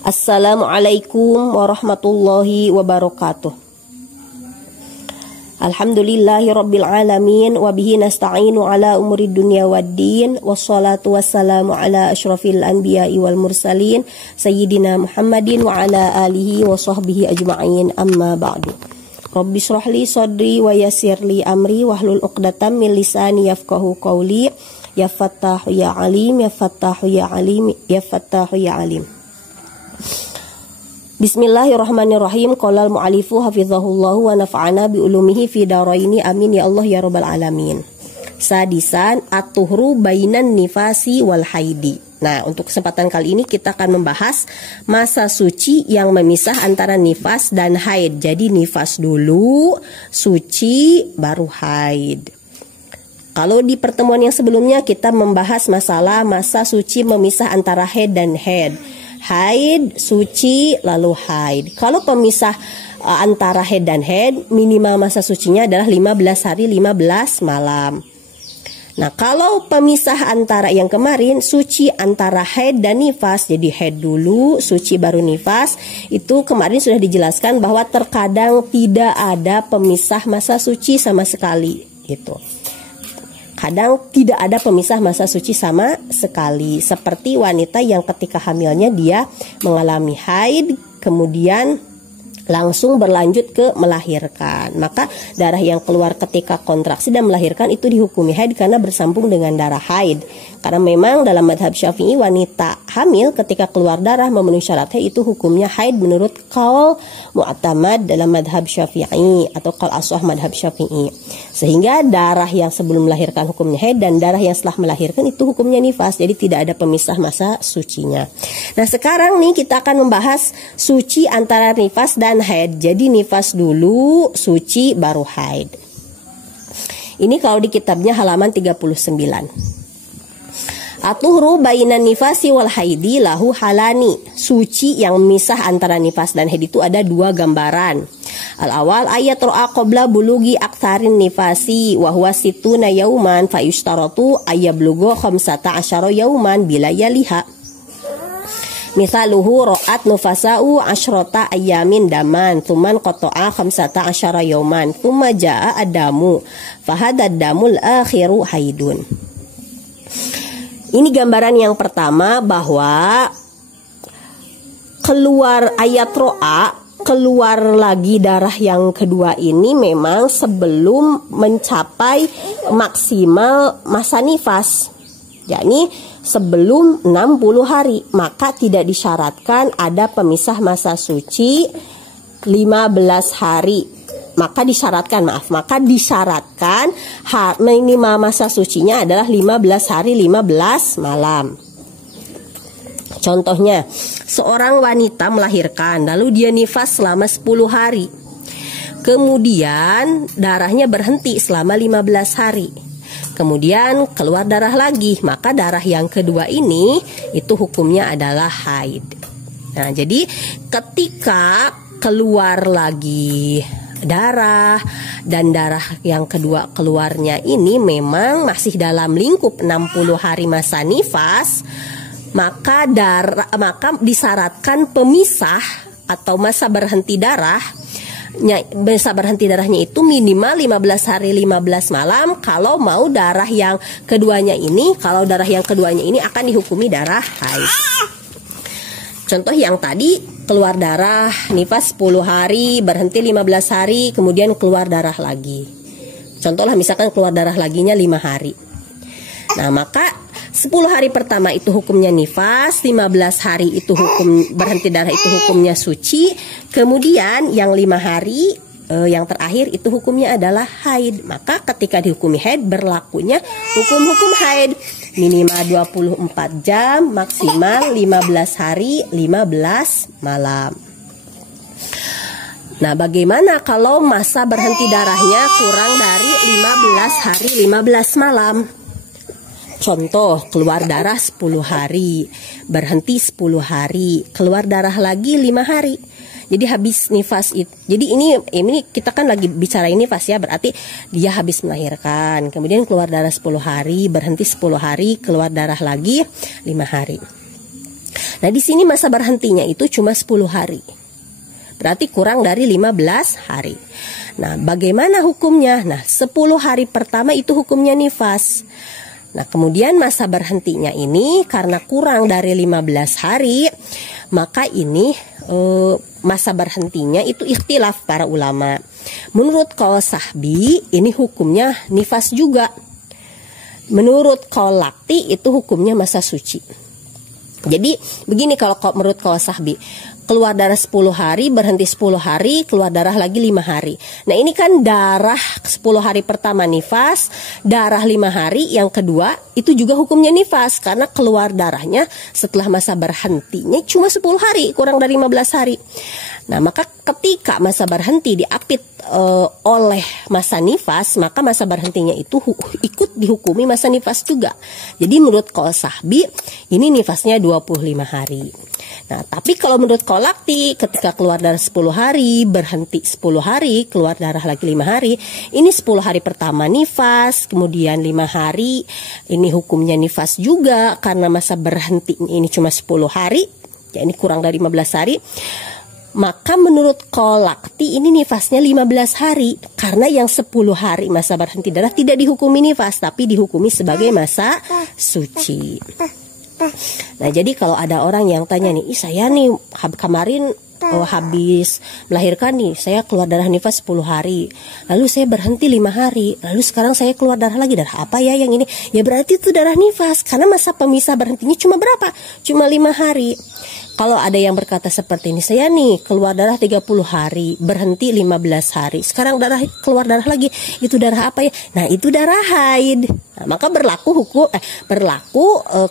Assalamualaikum warahmatullahi wabarakatuh. Alhamdulillahirabbil alamin wa bihi nasta'inu ala umurid dunya waddin wassalatu wassalamu ala asyrafil anbiya'i wal mursalin sayyidina Muhammadin wa ala alihi wa sahbihi ajma'in, amma ba'du. Rabbi shrah li sadri wa yassir li amri wahlul 'uqdatam min lisani yafqahu qawli. Ya Fattahu ya Alim, ya Fattahu ya Alim, ya Fattahu ya Alim. Bismillahirrahmanirrahim. Qala al-mu'allifu hafizahullahu wa nafa'ana bi ulumihi fi daraini, amin ya Allah ya rabbal alamin. Sadisan at-tuhru bainan nifasi wal haidi. Nah, untuk kesempatan kali ini kita akan membahas masa suci yang memisah antara nifas dan haid. Jadi nifas dulu, suci, baru haid. Kalau di pertemuan yang sebelumnya kita membahas masalah masa suci memisah antara haid dan haid. Haid, suci, lalu haid. Kalau pemisah antara haid dan haid, minimal masa sucinya adalah 15 hari 15 malam. Nah, kalau pemisah antara yang kemarin, suci antara haid dan nifas, jadi haid dulu, suci baru nifas, itu kemarin sudah dijelaskan bahwa terkadang tidak ada pemisah masa suci sama sekali. Gitu. Kadang tidak ada pemisah masa suci sama sekali. Seperti wanita yang ketika hamilnya dia mengalami haid, kemudian langsung berlanjut ke melahirkan. Maka darah yang keluar ketika kontraksi dan melahirkan itu dihukumi haid karena bersambung dengan darah haid. Karena memang dalam madhab Syafi'i wanita hamil ketika keluar darah memenuhi syarat haid itu hukumnya haid menurut qaul mu'tamad dalam madhab Syafi'i atau qaul ashah madhab Syafi'i. Sehingga darah yang sebelum melahirkan hukumnya haid dan darah yang setelah melahirkan itu hukumnya nifas. Jadi tidak ada pemisah masa sucinya. Nah, sekarang nih kita akan membahas suci antara nifas dan haid. Jadi nifas dulu, suci, baru haid. Ini kalau di kitabnya halaman 39. Atuhru bainan nifasi wal haidi lahu halani. Suci yang memisah antara nifas dan haid itu ada dua gambaran. Al-awal ayat ro'a qabla bulugi aktsarin nifasi wa huwa situna yauman fa yushtaratu ayablugha 15 yauman bila yaliha. Misaluhu ro'at nufasa'u asyrota ayamin daman thuman qata'a 15 yauman thumma ja'a adamu fahadad damul akhiru haidun. Ini gambaran yang pertama bahwa keluar ayat ro'a, keluar lagi darah yang kedua ini memang sebelum mencapai maksimal masa nifas. Jadi sebelum 60 hari, maka tidak disyaratkan ada pemisah masa suci 15 hari. Maka disyaratkan minimal masa sucinya adalah 15 hari 15 malam. Contohnya, seorang wanita melahirkan lalu dia nifas selama 10 hari. Kemudian darahnya berhenti selama 15 hari. Kemudian keluar darah lagi, maka darah yang kedua ini itu hukumnya adalah haid. Nah, jadi ketika keluar lagi darah dan darah yang kedua keluarnya ini memang masih dalam lingkup 60 hari masa nifas, maka disyaratkan pemisah atau masa berhenti darahnya itu minimal 15 hari 15 malam kalau mau darah yang keduanya ini akan dihukumi darah haid. Contoh yang tadi, keluar darah, nifas 10 hari, berhenti 15 hari, kemudian keluar darah lagi. Contohlah misalkan keluar darah laginya 5 hari. Nah, maka 10 hari pertama itu hukumnya nifas, 15 hari itu hukum berhenti darah itu hukumnya suci, kemudian yang 5 hari yang terakhir itu hukumnya adalah haid. Maka ketika dihukumi haid berlakunya hukum-hukum haid. Minimal 24 jam, maksimal 15 hari 15 malam. Nah, bagaimana kalau masa berhenti darahnya kurang dari 15 hari 15 malam? Contoh, keluar darah 10 hari, berhenti 10 hari, keluar darah lagi 5 hari. Jadi habis nifas itu. Jadi ini kita kan lagi bicara nifas ya, berarti dia habis melahirkan, kemudian keluar darah 10 hari, berhenti 10 hari, keluar darah lagi 5 hari. Nah, di sini masa berhentinya itu cuma 10 hari. Berarti kurang dari 15 hari. Nah, bagaimana hukumnya? Nah, 10 hari pertama itu hukumnya nifas. Nah, kemudian masa berhentinya ini karena kurang dari 15 hari, maka ini masa berhentinya itu ikhtilaf para ulama. Menurut qaul sahbi ini hukumnya nifas juga. Menurut qaul lakti itu hukumnya masa suci. Jadi begini, kalau menurut qaul sahbi, keluar darah 10 hari, berhenti 10 hari, keluar darah lagi 5 hari. Nah, ini kan darah 10 hari pertama nifas, darah 5 hari yang kedua itu juga hukumnya nifas karena keluar darahnya setelah masa berhentinya cuma 10 hari, kurang dari 15 hari. Nah, maka ketika masa berhenti diapit oleh masa nifas, maka masa berhentinya itu ikut dihukumi masa nifas juga. Jadi menurut qaul sahbi ini nifasnya 25 hari. Nah, tapi kalau menurut qaul lakti, ketika keluar darah 10 hari, berhenti 10 hari, keluar darah lagi 5 hari, ini 10 hari pertama nifas, kemudian 5 hari ini hukumnya nifas juga karena masa berhenti ini cuma 10 hari, ya ini kurang dari 15 hari. Maka menurut qaul lakti ini nifasnya 15 hari karena yang 10 hari masa berhenti darah tidak dihukumi nifas tapi dihukumi sebagai masa suci. Nah, jadi kalau ada orang yang tanya nih, saya nih kemarin habis melahirkan nih, saya keluar darah nifas 10 hari, lalu saya berhenti 5 hari, lalu sekarang saya keluar darah lagi, darah apa ya yang ini? Ya berarti itu darah nifas karena masa pemisah berhentinya cuma berapa? Cuma 5 hari. Kalau ada yang berkata seperti ini, saya nih keluar darah 30 hari, berhenti 15 hari, sekarang keluar darah lagi, itu darah apa ya? Nah, itu darah haid. Nah, maka berlaku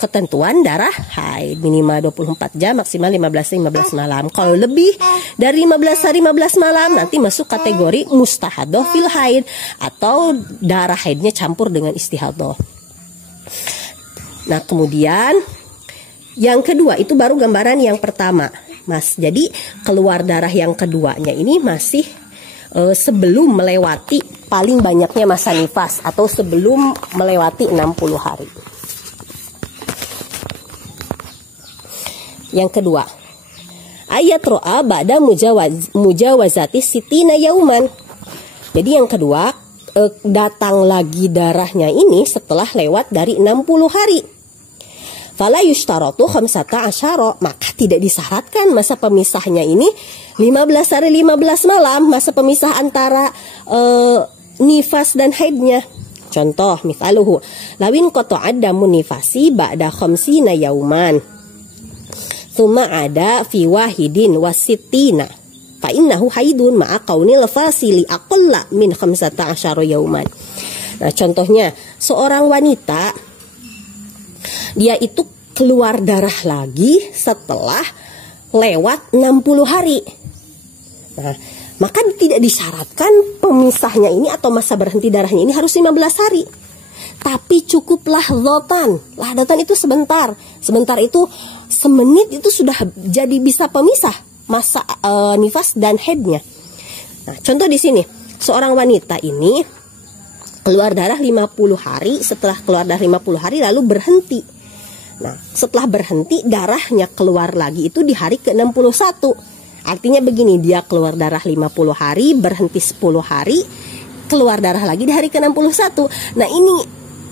ketentuan darah haid, minimal 24 jam, maksimal 15 malam. Kalau lebih dari 15 hari 15 malam nanti masuk kategori mustahadoh fil haid atau darah haidnya campur dengan istihadoh. Nah, kemudian yang kedua itu baru gambaran yang pertama, Mas. Jadi keluar darah yang keduanya ini masih sebelum melewati paling banyaknya masa nifas atau sebelum melewati 60 hari. Yang kedua, ayat ro'a ba'da mujawazati sitina yauman. Jadi yang kedua, datang lagi darahnya ini setelah lewat dari 60 hari. Fala yushtaratu khamsata asyara, maka tidak disyaratkan masa pemisahnya ini 15 hari 15 malam, masa pemisah antara nifas dan haidnya. Contoh, misaluhu lawin qata'ad damu nifasi ba'da khamsina yauman thumma ada fi wahidin wasittina fa innahu haidun ma'a qaunil fasili aqalla min khamsata asyara yauman. Nah, contohnya seorang wanita, dia itu keluar darah lagi setelah lewat 60 hari. Nah, maka tidak disyaratkan pemisahnya ini atau masa berhenti darahnya ini harus 15 hari. Tapi cukup lahdatan. Lahdatan itu sebentar. Sebentar itu semenit itu sudah jadi bisa pemisah masa nifas dan haidnya. Nah, contoh di sini, seorang wanita ini keluar darah 50 hari, setelah keluar darah 50 hari lalu berhenti. Nah, setelah berhenti darahnya keluar lagi itu di hari ke-61. Artinya begini, dia keluar darah 50 hari, berhenti 10 hari, keluar darah lagi di hari ke-61. Nah, ini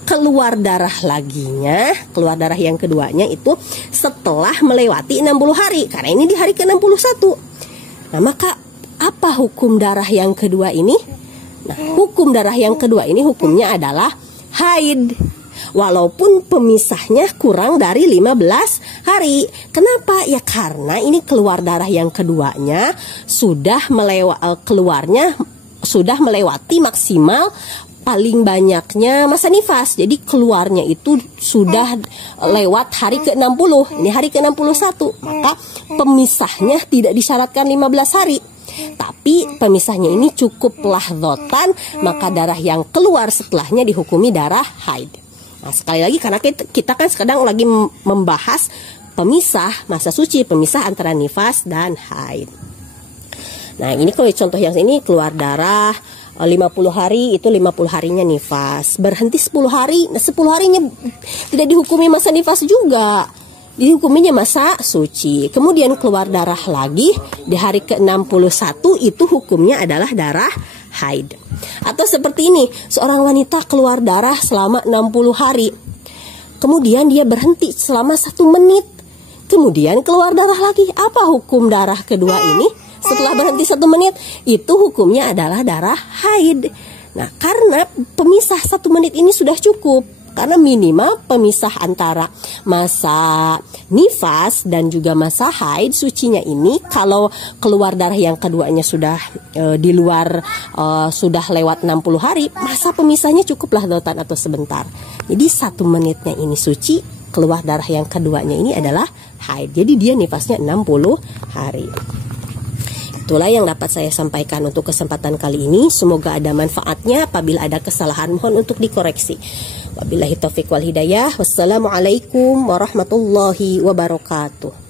keluar darah laginya, keluar darah yang keduanya itu setelah melewati 60 hari. Karena ini di hari ke-61. Nah, maka apa hukum darah yang kedua ini? Nah, hukum darah yang kedua ini hukumnya adalah haid. Walaupun pemisahnya kurang dari 15 hari. Kenapa? Ya karena ini keluar darah yang keduanya sudah melewati maksimal paling banyaknya masa nifas. Jadi keluarnya itu sudah lewat hari ke-60. Ini hari ke-61. Maka pemisahnya tidak disyaratkan 15 hari. Tapi pemisahnya ini cukup lahdatan, maka darah yang keluar setelahnya dihukumi darah haid. Nah, sekali lagi karena kita kan sekarang lagi membahas pemisah masa suci, pemisah antara nifas dan haid. Nah, ini kalau contoh yang ini keluar darah 50 hari, itu 50 harinya nifas. Berhenti 10 hari, nah 10 harinya tidak dihukumi masa nifas juga. Dihukuminya masa suci. Kemudian keluar darah lagi di hari ke-61, itu hukumnya adalah darah haid. Atau seperti ini, seorang wanita keluar darah selama 60 hari. Kemudian dia berhenti selama 1 menit. Kemudian keluar darah lagi. Apa hukum darah kedua ini? Setelah berhenti 1 menit, itu hukumnya adalah darah haid. Nah, karena pemisah 1 menit ini sudah cukup. Karena minimal pemisah antara masa nifas dan juga masa haid sucinya ini, kalau keluar darah yang keduanya sudah di luar, sudah lewat 60 hari, masa pemisahnya cukuplah lautan atau sebentar. Jadi 1 menitnya ini suci, keluar darah yang keduanya ini adalah haid. Jadi dia nifasnya 60 hari. Itulah yang dapat saya sampaikan untuk kesempatan kali ini. Semoga ada manfaatnya. Apabila ada kesalahan, mohon untuk dikoreksi. Wabillahi taufiq wal hidayah. Wassalamualaikum warahmatullahi wabarakatuh.